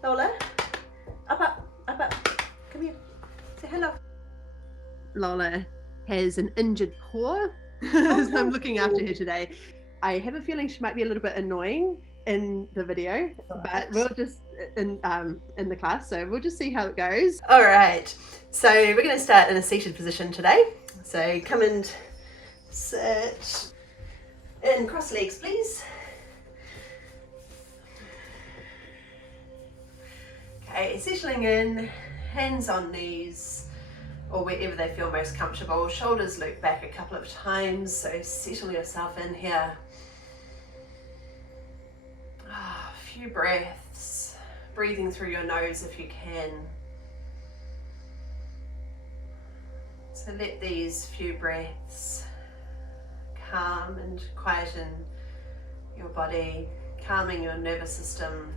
Lola, up, up, up, up. Come here. Say hello. Lola has an injured paw, so I'm looking after her today. I have a feeling she might be a little bit annoying in the video, but we'll just in the class, so we'll just see how it goes. All right, so we're going to start in a seated position today. So come and sit and cross legs, please. Okay, settling in, hands on knees or wherever they feel most comfortable. Shoulders loop back a couple of times, so settle yourself in here. A few breaths, breathing through your nose if you can. So let these few breaths calm and quieten your body, calming your nervous system,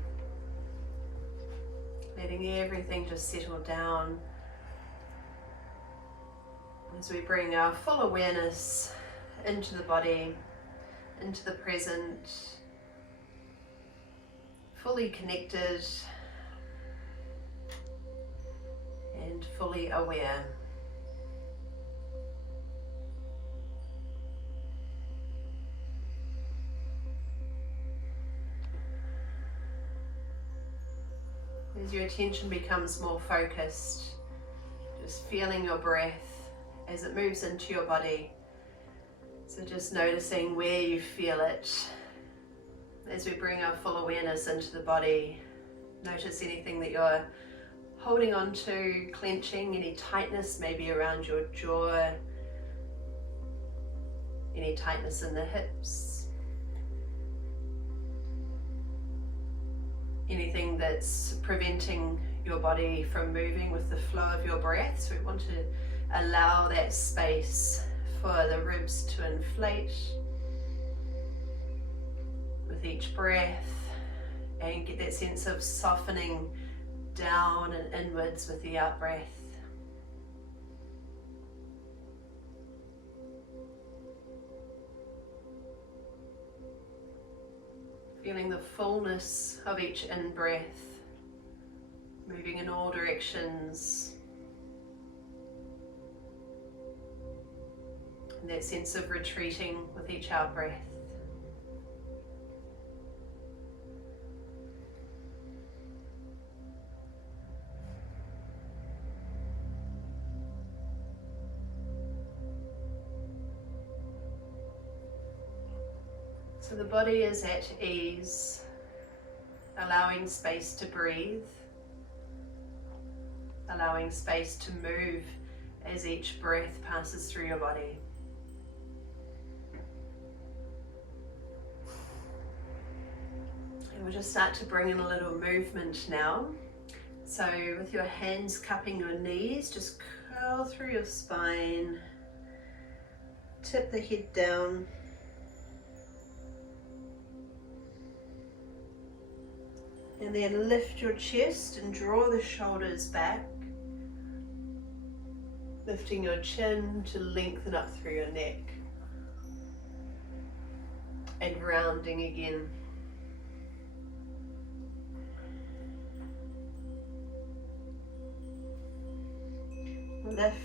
letting everything just settle down as we bring our full awareness into the body, into the present, fully connected and fully aware. As your attention becomes more focused, just feeling your breath as it moves into your body. So just noticing where you feel it. As we bring our full awareness into the body, notice anything that you're holding on to, clenching, any tightness maybe around your jaw, any tightness in the hips. Anything that's preventing your body from moving with the flow of your breath. So we want to allow that space for the ribs to inflate with each breath and get that sense of softening down and inwards with the out breath. Feeling the fullness of each in-breath, moving in all directions. And that sense of retreating with each out-breath. So the body is at ease, allowing space to breathe, allowing space to move as each breath passes through your body. And we'll just start to bring in a little movement now. So with your hands cupping your knees, just curl through your spine, tip the head down. And then lift your chest and draw the shoulders back, lifting your chin to lengthen up through your neck, and rounding again. Lift,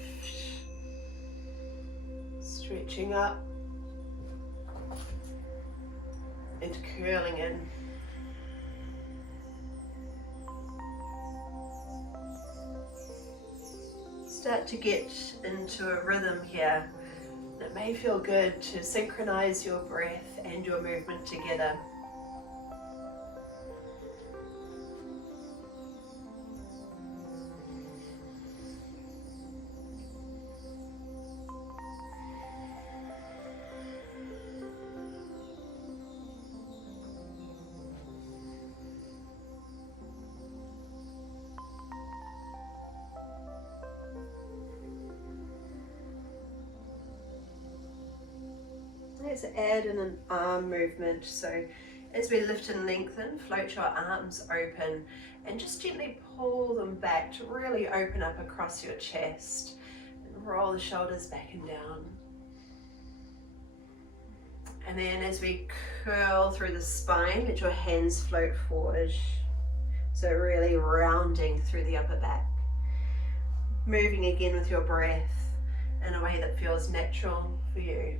stretching up, and curling in. Start to get into a rhythm here. It may feel good to synchronize your breath and your movement together. Let's add in an arm movement. So as we lift and lengthen, float your arms open and just gently pull them back to really open up across your chest and roll the shoulders back and down. And then as we curl through the spine, let your hands float forward. So really rounding through the upper back. Moving again with your breath in a way that feels natural for you.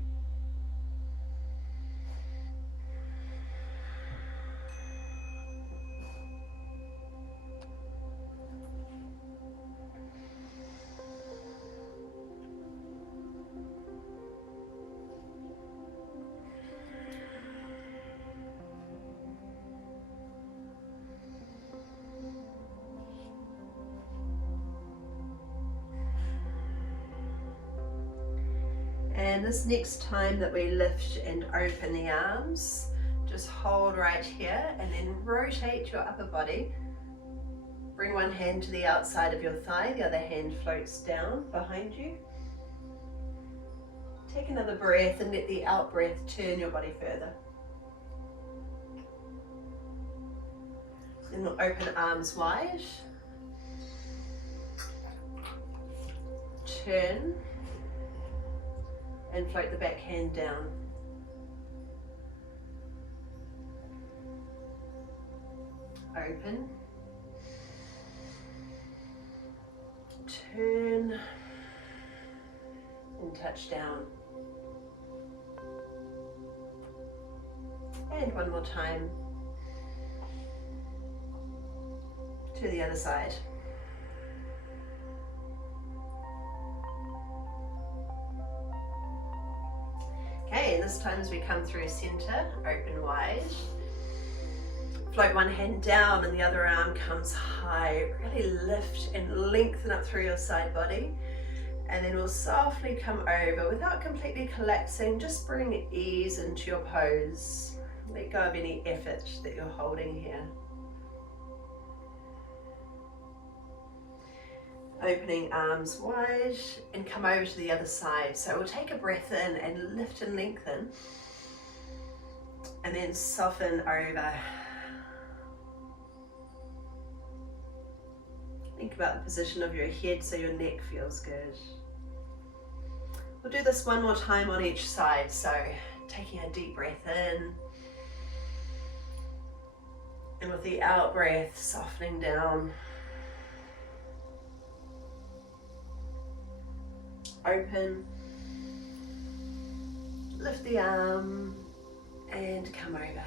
And this next time that we lift and open the arms, just hold right here and then rotate your upper body. Bring one hand to the outside of your thigh, the other hand floats down behind you. Take another breath and let the out breath turn your body further. Then we'll open arms wide. Turn. And float the back hand down. Open. Turn. And touch down. And one more time. To the other side. Okay, this time as we come through center, open wide. Float one hand down and the other arm comes high. Really lift and lengthen up through your side body. And then we'll softly come over without completely collapsing. Just bring ease into your pose. Let go of any effort that you're holding here. Opening arms wide and come over to the other side. So we'll take a breath in and lift and lengthen. And then soften over. Think about the position of your head so your neck feels good. We'll do this one more time on each side. So taking a deep breath in. And with the out breath, softening down. Open, lift the arm and come over.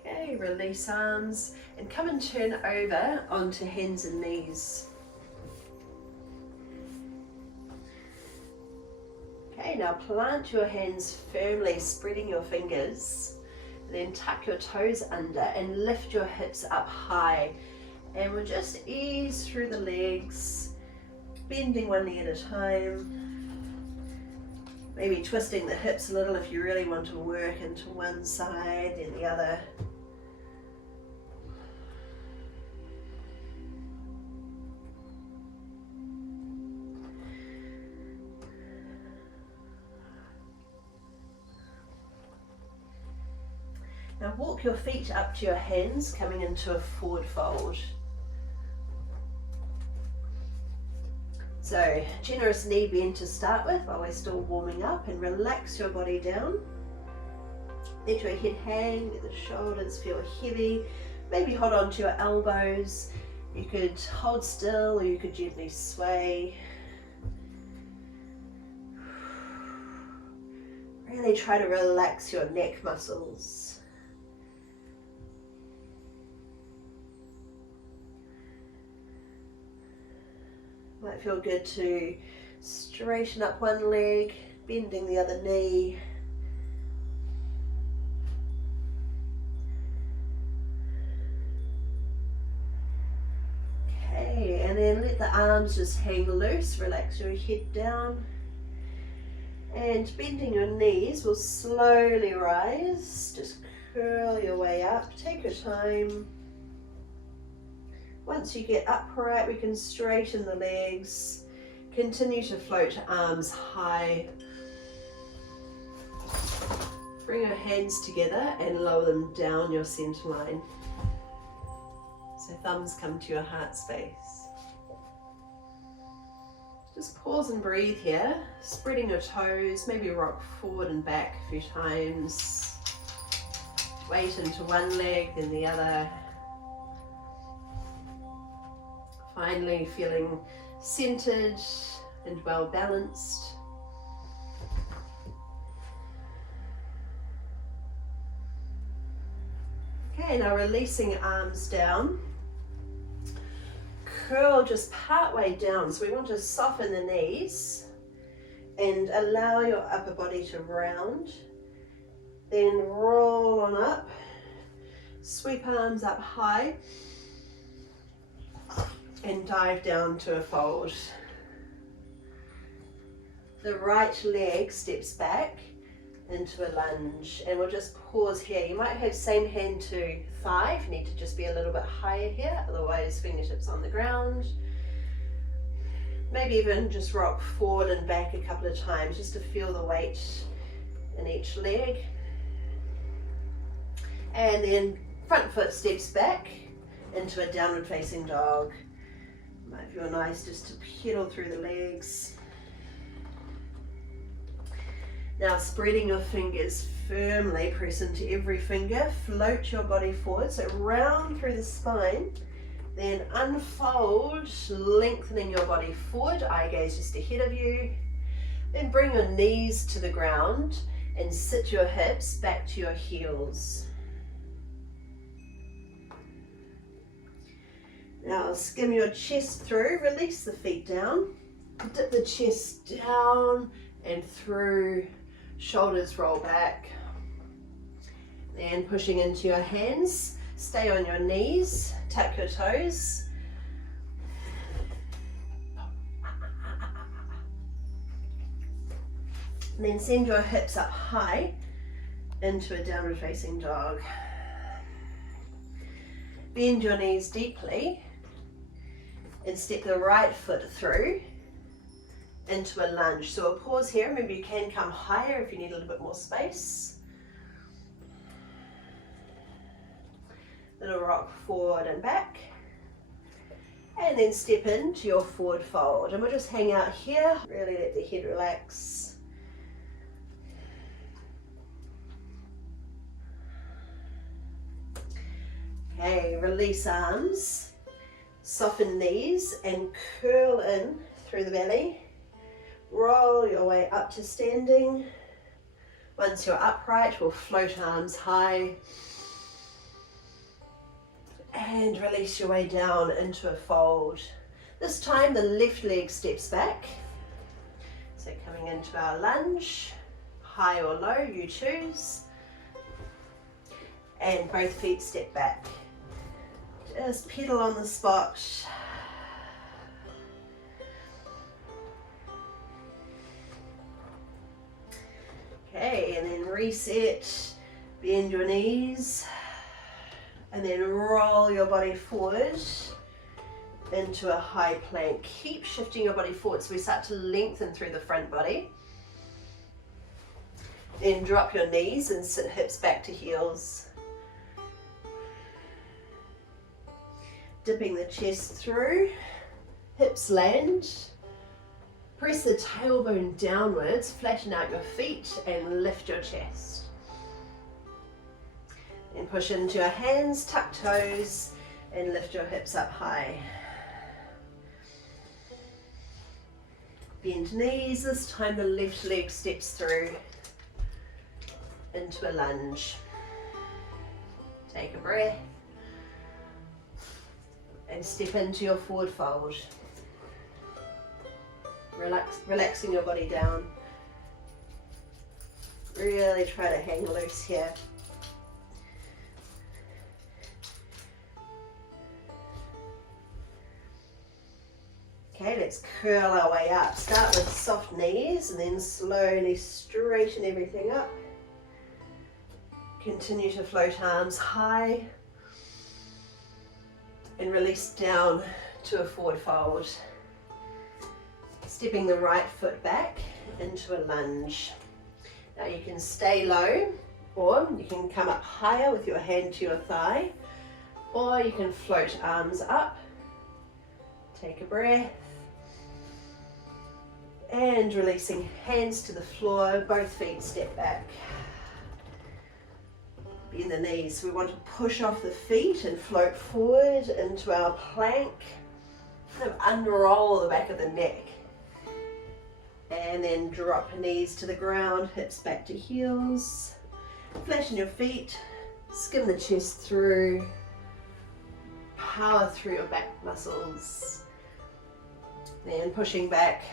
Okay, release arms and come and turn over onto hands and knees. Okay, now plant your hands firmly, spreading your fingers. Then tuck your toes under and lift your hips up high. And we'll just ease through the legs, bending one knee at a time. Maybe twisting the hips a little if you really want to work into one side and the other. Now walk your feet up to your hands, coming into a forward fold. So, generous knee bend to start with while we're still warming up, and relax your body down. Let your head hang, let the shoulders feel heavy. Maybe hold on to your elbows. You could hold still or you could gently sway. Really try to relax your neck muscles. Might feel good to straighten up one leg, bending the other knee. Okay, and then let the arms just hang loose, relax your head down. And bending your knees will slowly rise, just curl your way up, take your time. Once you get upright, we can straighten the legs. Continue to float arms high. Bring your hands together and lower them down your center line. So thumbs come to your heart space. Just pause and breathe here, spreading your toes, maybe rock forward and back a few times. Weight into one leg, then the other. Finally feeling centered and well balanced. Okay, now releasing arms down. Curl just part way down, so we want to soften the knees and allow your upper body to round. Then roll on up, sweep arms up high and dive down to a fold. The right leg steps back into a lunge, and we'll just pause here. You might have same hand to thigh if you need to just be a little bit higher here, otherwise fingertips on the ground. Maybe even just rock forward and back a couple of times just to feel the weight in each leg. And then front foot steps back into a downward facing dog. Might feel nice just to pedal through the legs. Now spreading your fingers firmly, press into every finger, float your body forward, so round through the spine, then unfold, lengthening your body forward, eye gaze just ahead of you. Then bring your knees to the ground and sit your hips back to your heels. Now skim your chest through, release the feet down, dip the chest down and through, shoulders roll back. Then pushing into your hands, stay on your knees, tap your toes. And then send your hips up high into a downward facing dog. Bend your knees deeply and step the right foot through into a lunge. So a pause here, maybe you can come higher if you need a little bit more space. Little rock forward and back. And then step into your forward fold. And we'll just hang out here, really let the head relax. Okay, release arms, soften knees and curl in through the belly. Roll your way up to standing. Once you're upright, we'll float arms high. And release your way down into a fold. This time the left leg steps back. So coming into our lunge, high or low, you choose. And both feet step back. Just pedal on the spot. Okay, and then reset, bend your knees, and then roll your body forward into a high plank. Keep shifting your body forward so we start to lengthen through the front body. Then drop your knees and sit hips back to heels. Dipping the chest through, hips land. Press the tailbone downwards, flatten out your feet and lift your chest. Then push into your hands, tuck toes and lift your hips up high. Bend knees, this time the left leg steps through into a lunge. Take a breath and step into your forward fold. Relaxing your body down. Really try to hang loose here. Okay, let's curl our way up. Start with soft knees and then slowly straighten everything up. Continue to float arms high and release down to a forward fold. Stepping the right foot back into a lunge. Now you can stay low, or you can come up higher with your hand to your thigh, or you can float arms up. Take a breath. And releasing hands to the floor, both feet step back. Bend the knees. We want to push off the feet and float forward into our plank. Kind of unroll the back of the neck. And then drop knees to the ground, hips back to heels. Flatten your feet, skim the chest through. Power through your back muscles. Then pushing back.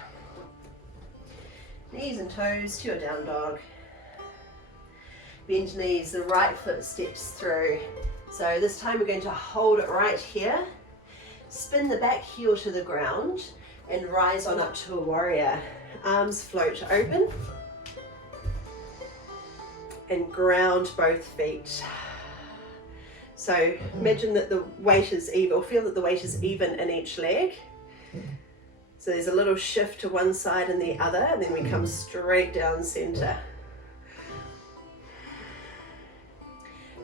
Knees and toes to your down dog. Bend knees, the right foot steps through. So this time we're going to hold it right here. Spin the back heel to the ground and rise on up to a warrior. Arms float open. And ground both feet. So imagine that the weight is even, or feel that the weight is even in each leg. So there's a little shift to one side and the other, and then we come straight down center.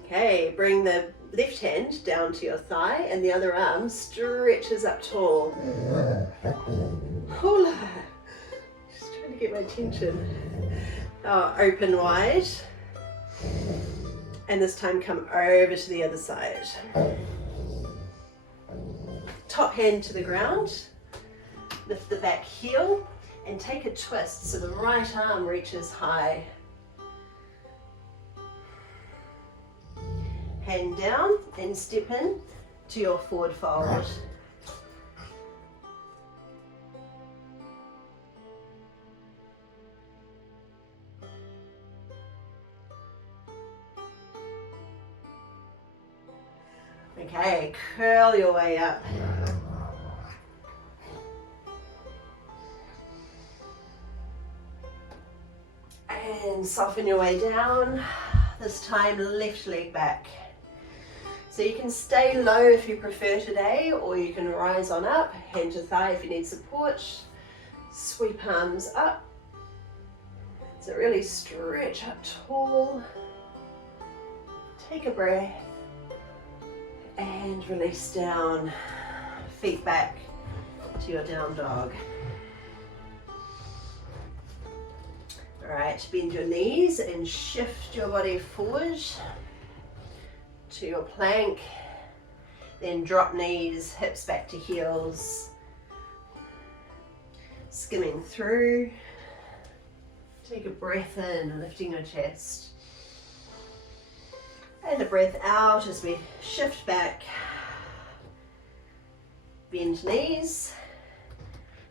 Okay, bring the left hand down to your thigh and the other arm stretches up tall. Hula. Just trying to get my attention. Oh, open wide. And this time come over to the other side. Top hand to the ground. Lift the back heel and take a twist so the right arm reaches high. Hand down and step in to your forward fold. Okay, curl your way up. And soften your way down. This time left leg back. So you can stay low if you prefer today, or you can rise on up, hand to thigh if you need support. Sweep arms up. So really stretch up tall. Take a breath. And release down. Feet back to your down dog. Alright, bend your knees and shift your body forward to your plank. Then drop knees, hips back to heels. Skimming through. Take a breath in, lifting your chest. And a breath out as we shift back. Bend knees.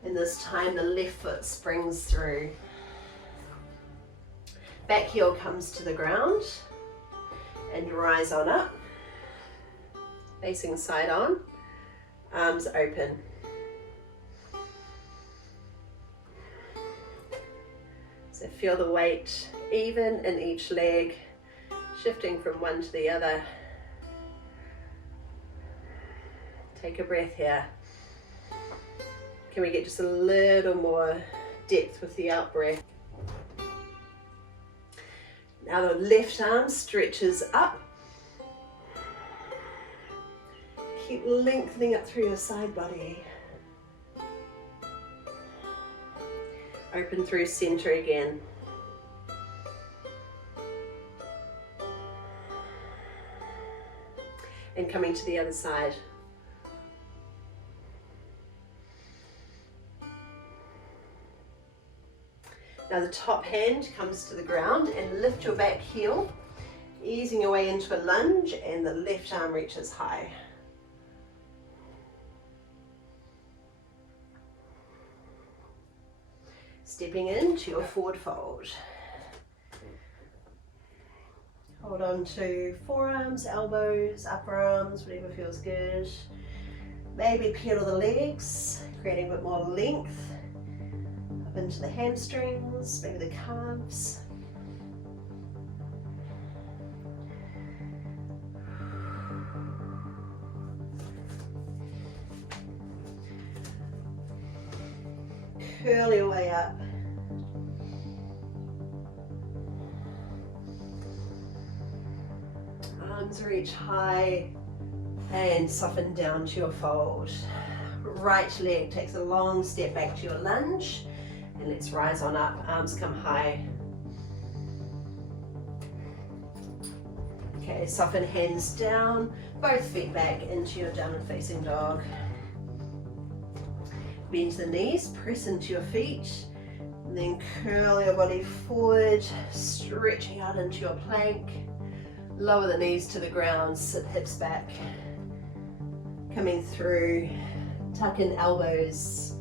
And this time the left foot springs through. Back heel comes to the ground. And rise on up. Facing side on. Arms open. So feel the weight even in each leg. Shifting from one to the other. Take a breath here. Can we get just a little more depth with the out breath? Now the left arm stretches up. Keep lengthening up through your side body. Open through center again. And coming to the other side. Now the top hand comes to the ground and lift your back heel, easing your way into a lunge, and the left arm reaches high. Stepping into your forward fold. Hold on to forearms, elbows, upper arms, whatever feels good. Maybe pedal the legs, creating a bit more length. Up into the hamstrings, maybe the calves. Curl your way up. Arms reach high and soften down to your fold. Right leg takes a long step back to your lunge And let's rise on up, arms come high. Okay, soften hands down, both feet back into your downward facing dog. Bend the knees, press into your feet, and then curl your body forward, stretching out into your plank. Lower the knees to the ground, sit hips back. Coming through, tuck in elbows,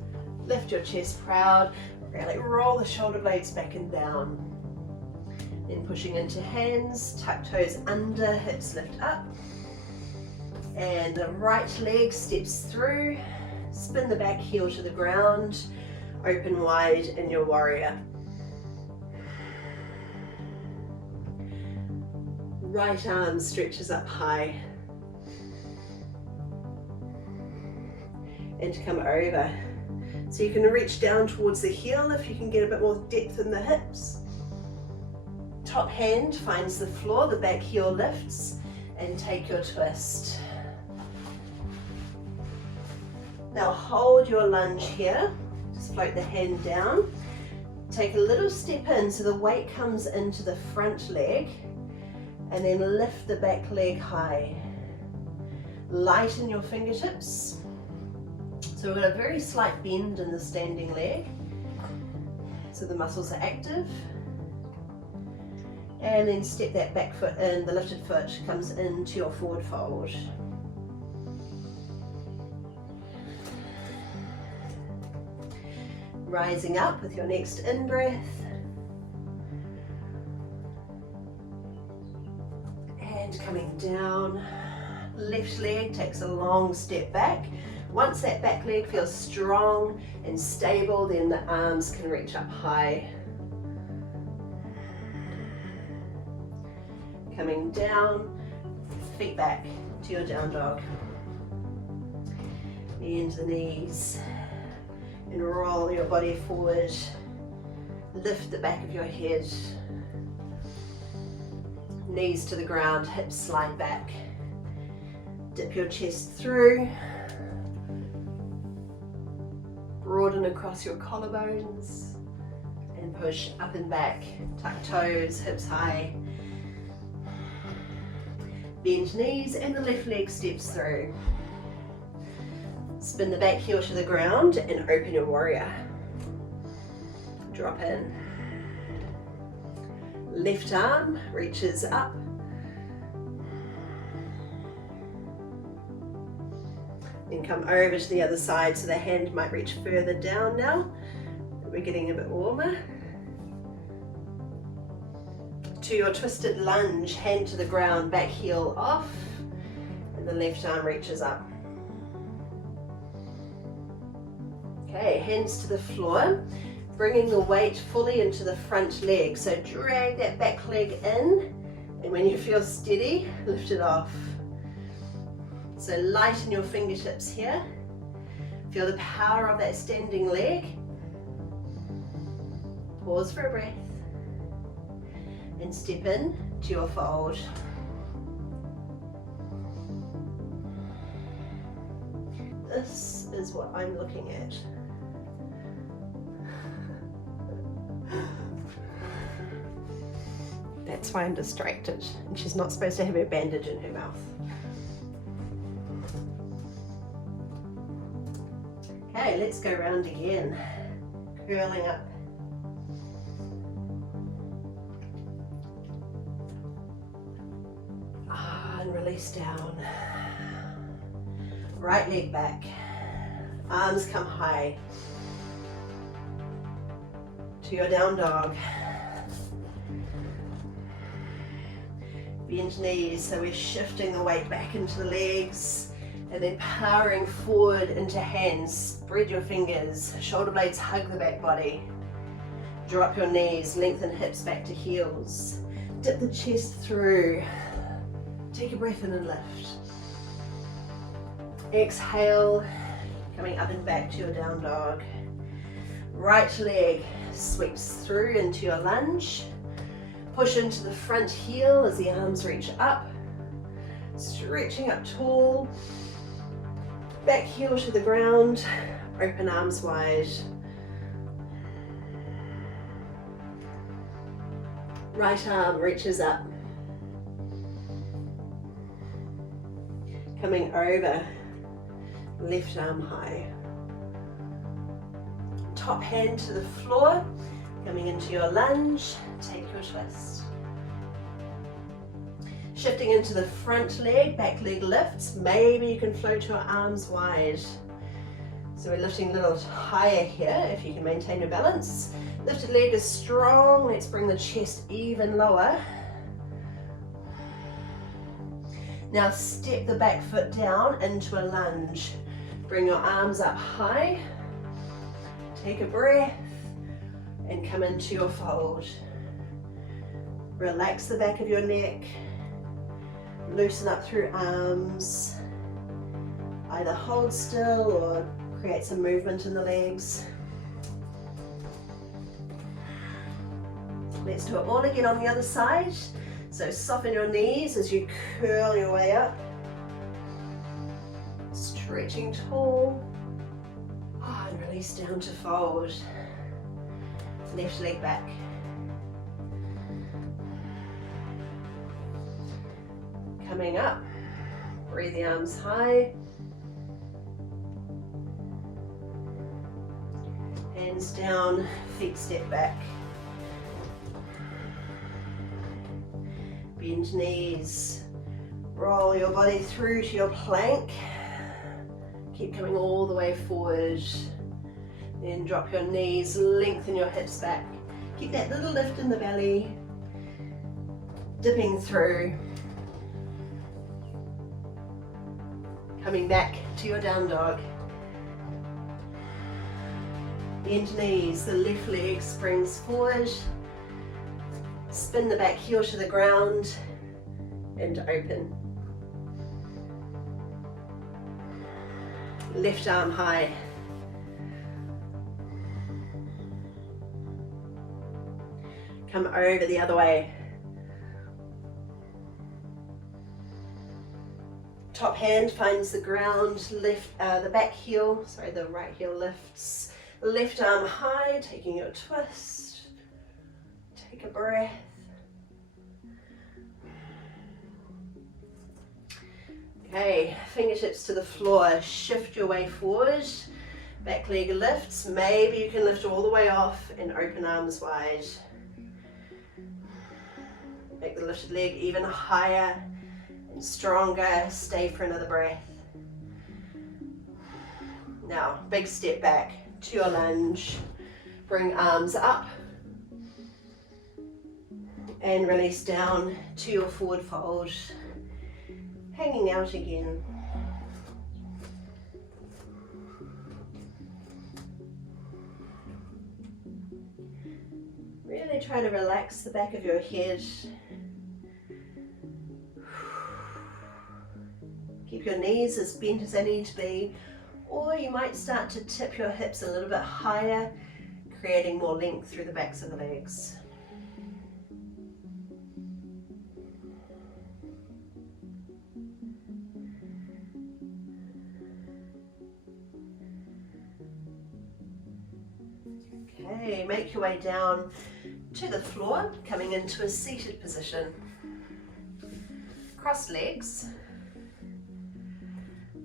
lift your chest proud, really roll the shoulder blades back and down. Then pushing into hands, tuck toes under, hips lift up. And the right leg steps through, spin the back heel to the ground, open wide in your warrior. Right arm stretches up high. And come over. So you can reach down towards the heel if you can get a bit more depth in the hips. Top hand finds the floor, the back heel lifts, and take your twist. Now hold your lunge here, just float the hand down. Take a little step in so the weight comes into the front leg, and then lift the back leg high. Lighten your fingertips. So we've got a very slight bend in the standing leg, so the muscles are active. And then step that back foot in, the lifted foot comes into your forward fold. Rising up with your next in-breath. And coming down, left leg takes a long step back. Once that back leg feels strong and stable, then the arms can reach up high. Coming down, feet back to your down dog. Bend the knees and roll your body forward. Lift the back of your head. Knees to the ground, hips slide back. Dip your chest through. Broaden across your collarbones and push up and back. Tuck toes, hips high. Bend knees and the left leg steps through. Spin the back heel to the ground and open your warrior. Drop in. Left arm reaches up. Then come over to the other side so the hand might reach further down now. We're getting a bit warmer. To your twisted lunge, hand to the ground, back heel off, and the left arm reaches up. Okay, hands to the floor, bringing the weight fully into the front leg. So drag that back leg in, and when you feel steady, lift it off. So lighten your fingertips here. Feel the power of that standing leg. Pause for a breath. And step in to your fold. This is what I'm looking at. That's why I'm distracted, and she's not supposed to have her bandage in her mouth. Okay, let's go round again. Curling up. And release down. Right leg back. Arms come high. To your down dog. Bend knees, so we're shifting the weight back into the legs and then powering forward into hands. Spread your fingers, shoulder blades hug the back body. Drop your knees, lengthen hips back to heels. Dip the chest through. Take a breath in and lift. Exhale, coming up and back to your down dog. Right leg sweeps through into your lunge. Push into the front heel as the arms reach up. Stretching up tall. Back heel to the ground. Open arms wide. Right arm reaches up. Coming over, left arm high. Top hand to the floor, coming into your lunge, take your twist. Shifting into the front leg, back leg lifts. Maybe you can float your arms wide. So we're lifting a little higher here, if you can maintain your balance. Lifted leg is strong, let's bring the chest even lower. Now step the back foot down into a lunge. Bring your arms up high. Take a breath and come into your fold. Relax the back of your neck. Loosen up through arms. Either hold still or create some movement in the legs. Let's do it all again on the other side. So soften your knees as you curl your way up. Stretching tall. And release down to fold. Left leg back. Coming up. Breathe the arms high. Hands down, feet step back. Bend knees. Roll your body through to your plank. Keep coming all the way forward. Then drop your knees, lengthen your hips back. Keep that little lift in the belly. Dipping through. Coming back to your down dog. Bend knees, the left leg springs forward. Spin the back heel to the ground and open. Left arm high. Come over the other way. Top hand finds the ground, the right heel lifts. Left arm high, taking your twist. Take a breath. Okay, fingertips to the floor, shift your way forward. Back leg lifts, maybe you can lift all the way off and open arms wide. Make the lifted leg even higher and stronger. Stay for another breath. Now, big step back to your lunge. Bring arms up and release down to your forward fold. Hanging out again. Really try to relax the back of your head. Keep your knees as bent as they need to be, or you might start to tip your hips a little bit higher, creating more length through the backs of the legs. Okay, make your way down to the floor, coming into a seated position. Cross legs.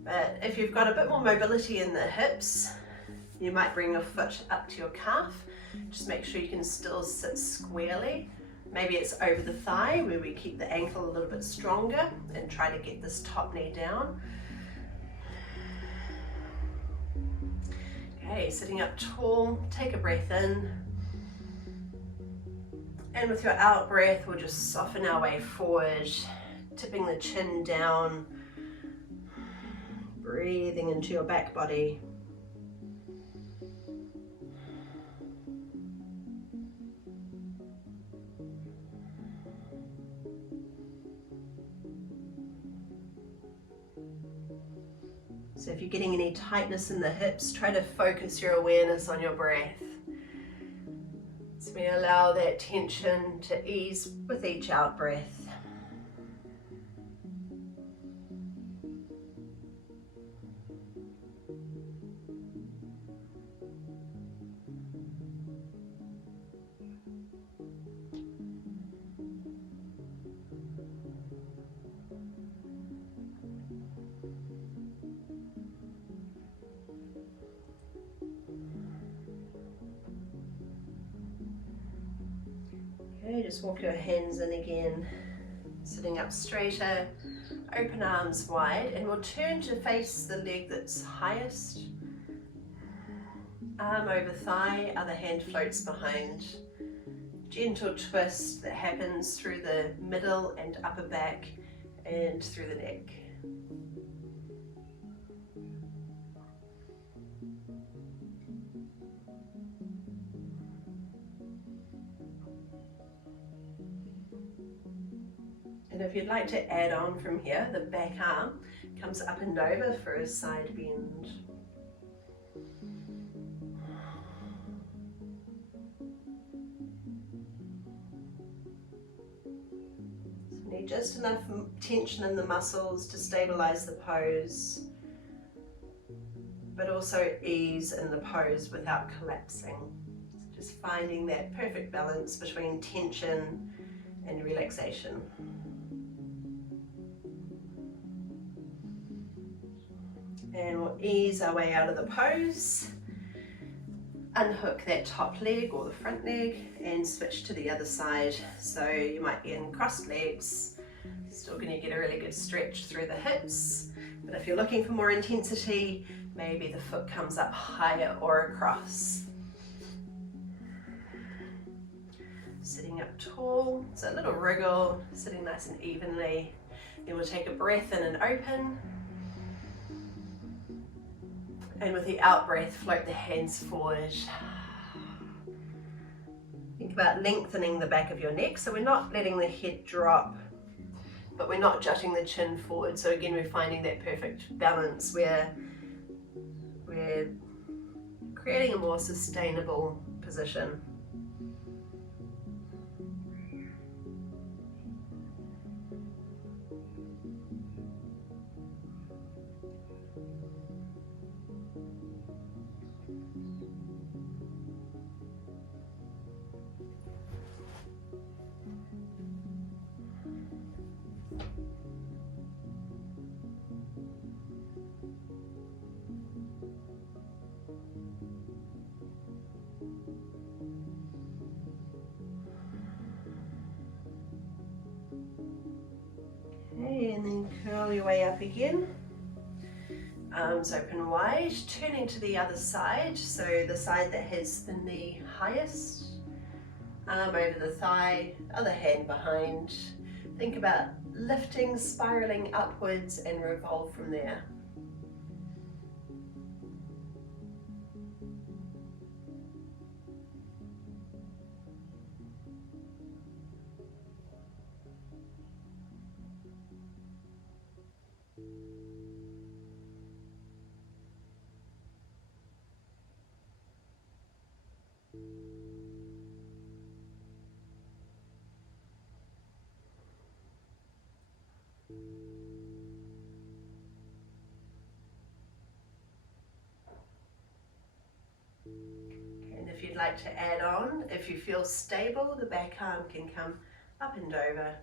But if you've got a bit more mobility in the hips, you might bring your foot up to your calf. Just make sure you can still sit squarely. Maybe it's over the thigh where we keep the ankle a little bit stronger and try to get this top knee down. Okay, sitting up tall, take a breath in. And with your out breath, we'll just soften our way forward, tipping the chin down, breathing into your back body. So if you're getting any tightness in the hips, try to focus your awareness on your breath. So we allow that tension to ease with each out breath. Okay, just walk your hands in again, sitting up straighter, open arms wide, and we'll turn to face the leg that's highest. Arm over thigh, other hand floats behind. Gentle twist that happens through the middle and upper back and through the neck. And if you'd like to add on from here, the back arm comes up and over for a side bend. So you need just enough tension in the muscles to stabilize the pose, but also ease in the pose without collapsing. So just finding that perfect balance between tension and relaxation. And we'll ease our way out of the pose, unhook that top leg or the front leg and switch to the other side. So you might be in crossed legs, still going to get a really good stretch through the hips, but if you're looking for more intensity, maybe the foot comes up higher or across. Sitting up tall, so a little wriggle, sitting nice and evenly. Then we'll take a breath in and open. And with the out breath, float the hands forward. Think about lengthening the back of your neck, so we're not letting the head drop, but we're not jutting the chin forward. So again, we're finding that perfect balance where we're creating a more sustainable position. And then curl your way up again. Arms open wide, turning to the other side, so the side that has the knee highest. Arm over the thigh, other hand behind. Think about lifting, spiraling upwards and revolve from there. And if you'd like to add on, if you feel stable, the back arm can come up and over.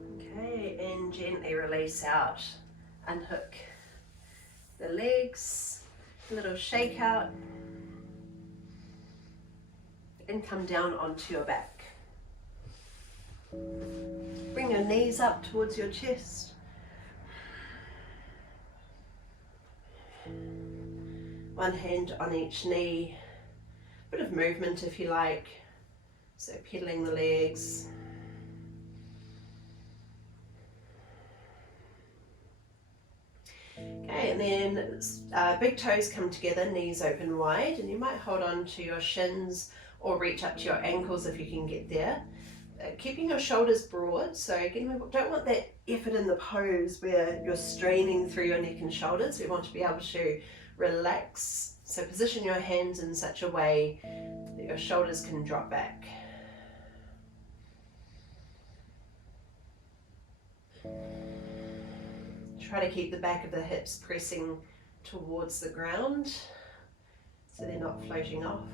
Okay, and gently release out. Unhook the legs, a little shake out, and come down onto your back. Bring your knees up towards your chest. One hand on each knee, bit of movement if you like, so pedaling the legs. Okay, and then big toes come together, knees open wide, and you might hold on to your shins or reach up to your ankles if you can get there. Keeping your shoulders broad, so again, we don't want that effort in the pose where you're straining through your neck and shoulders. We want to be able to relax, so position your hands in such a way that your shoulders can drop back. Try to keep the back of the hips pressing towards the ground. so they're not floating off.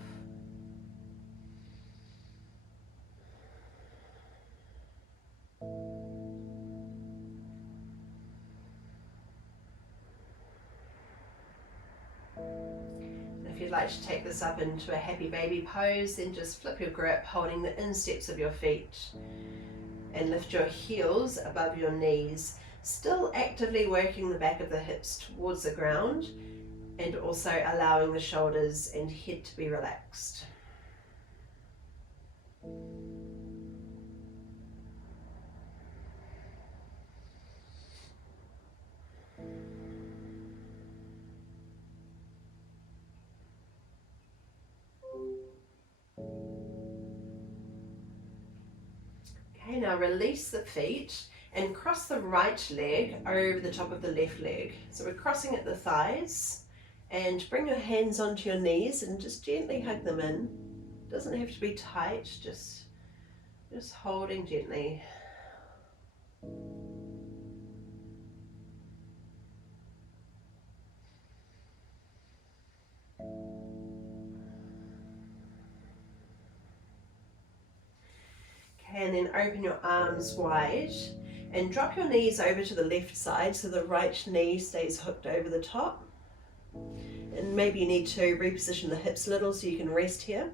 If you'd like to take this up into a happy baby pose, then just flip your grip, holding the insteps of your feet, and lift your heels above your knees, still actively working the back of the hips towards the ground, and also allowing the shoulders and head to be relaxed. Okay, now release the feet and cross the right leg over the top of the left leg. So we're crossing at the thighs, and bring your hands onto your knees and just gently hug them in. Doesn't have to be tight, just holding gently. Okay, and then open your arms wide and drop your knees over to the left side so the right knee stays hooked over the top. And maybe you need to reposition the hips a little so you can rest here.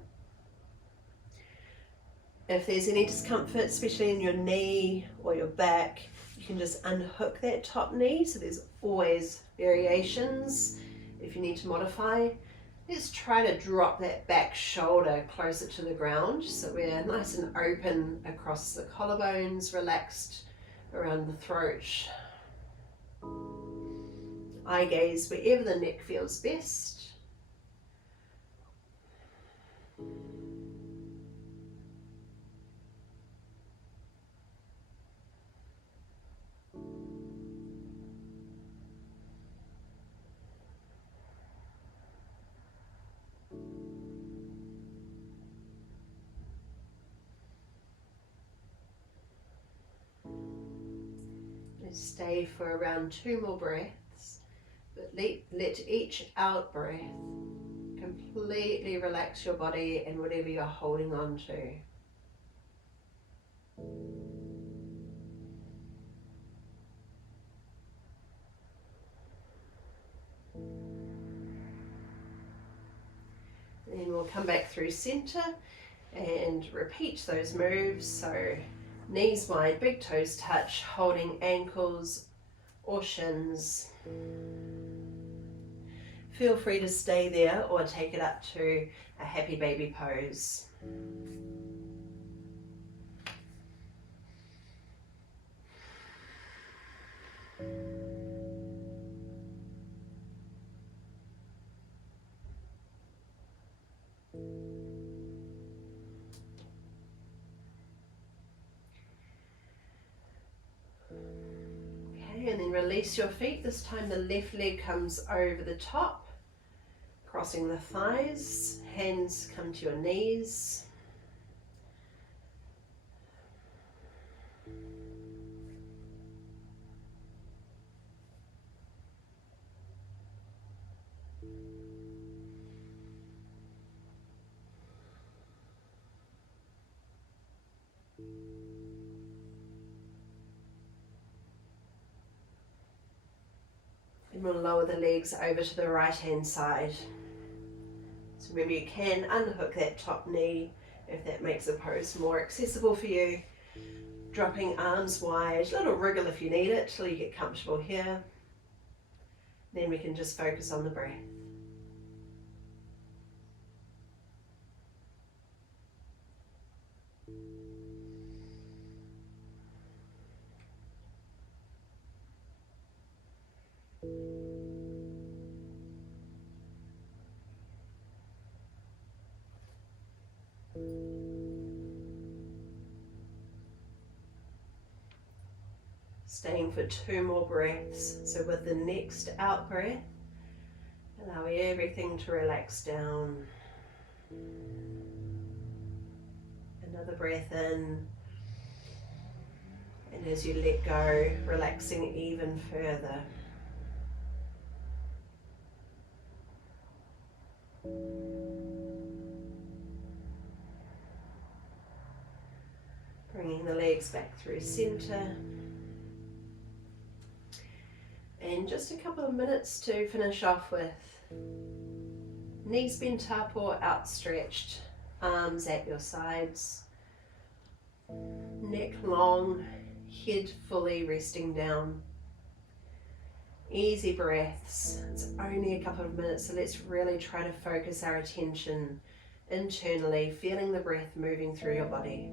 If there's any discomfort, especially in your knee or your back, you can just unhook that top knee. So there's always variations if you need to modify. Let's try to drop that back shoulder closer to the ground so we're nice and open across the collarbones, relaxed around the throat. Eye gaze wherever the neck feels best. Stay for around 2 more breaths, but let each out breath completely relax your body and whatever you're holding on to. Then we'll come back through center and repeat those moves. So knees wide, big toes touch, holding ankles or shins. Feel free to stay there or take it up to a happy baby pose. And then release your feet. This time the left leg comes over the top, crossing the thighs, hands come to your knees. And we'll lower the legs over to the right hand side. So remember, you can unhook that top knee if that makes the pose more accessible for you. Dropping arms wide, a little wriggle if you need it till you get comfortable here. Then we can just focus on the breath. Staying for 2 more breaths. So with the next out breath, allow everything to relax down. Another breath in. And as you let go, relaxing even further. Bringing the legs back through center. And just a couple of minutes to finish off with. Knees bent up or outstretched, arms at your sides, neck long, head fully resting down. Easy breaths. It's only a couple of minutes, so let's really try to focus our attention internally, feeling the breath moving through your body.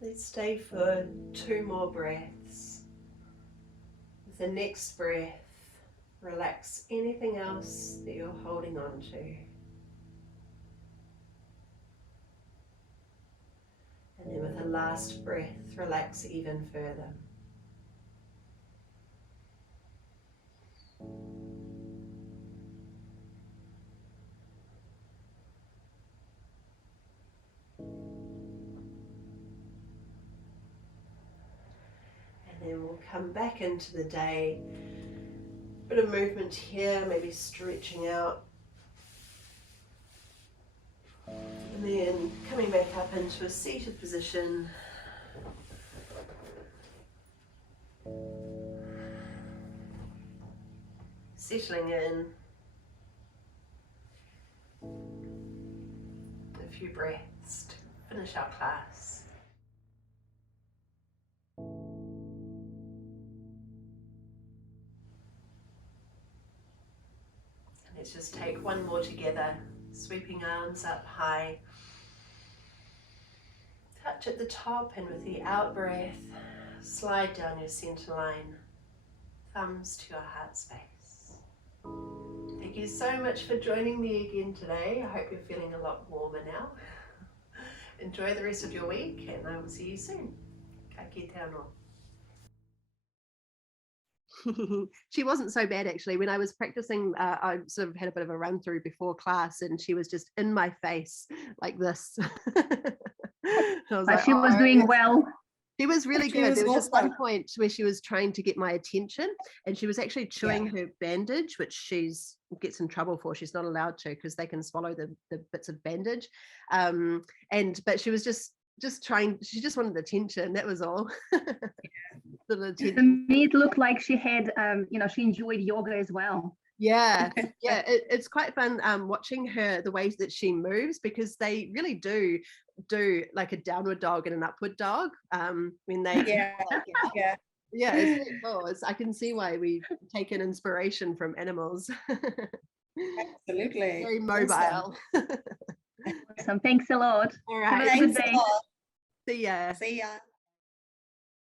Let's stay for 2 more breaths. With the next breath, relax anything else that you're holding on to. And then with the last breath, relax even further. And then we'll come back into the day. Bit of movement here, maybe stretching out. And then coming back up into a seated position. Settling in. A few breaths to finish our class. Let's just take one more together, sweeping arms up high. Touch at the top, and with the out breath, slide down your center line, thumbs to your heart space. Thank you so much for joining me again today. I hope you're feeling a lot warmer now. Enjoy the rest of your week, and I will see you soon. Ka kite anō. She wasn't so bad actually. When I was practicing, I sort of had a bit of a run through before class, and she was just in my face like this. She was doing well. She was really good. There was just one point where she was trying to get my attention, and she was actually chewing her bandage, which she's gets in trouble for. She's not allowed to, because they can swallow the bits of bandage. But she was just trying. She just wanted attention. That was all. To me, it looked like she had, she enjoyed yoga as well. Yeah, it's quite fun watching her, the ways that she moves, because they really do like a downward dog and an upward dog when they it's really cool. I can see why we've taken inspiration from animals. Absolutely. Very mobile. Awesome. Thanks a lot. All right. Have a good day. See ya. See ya.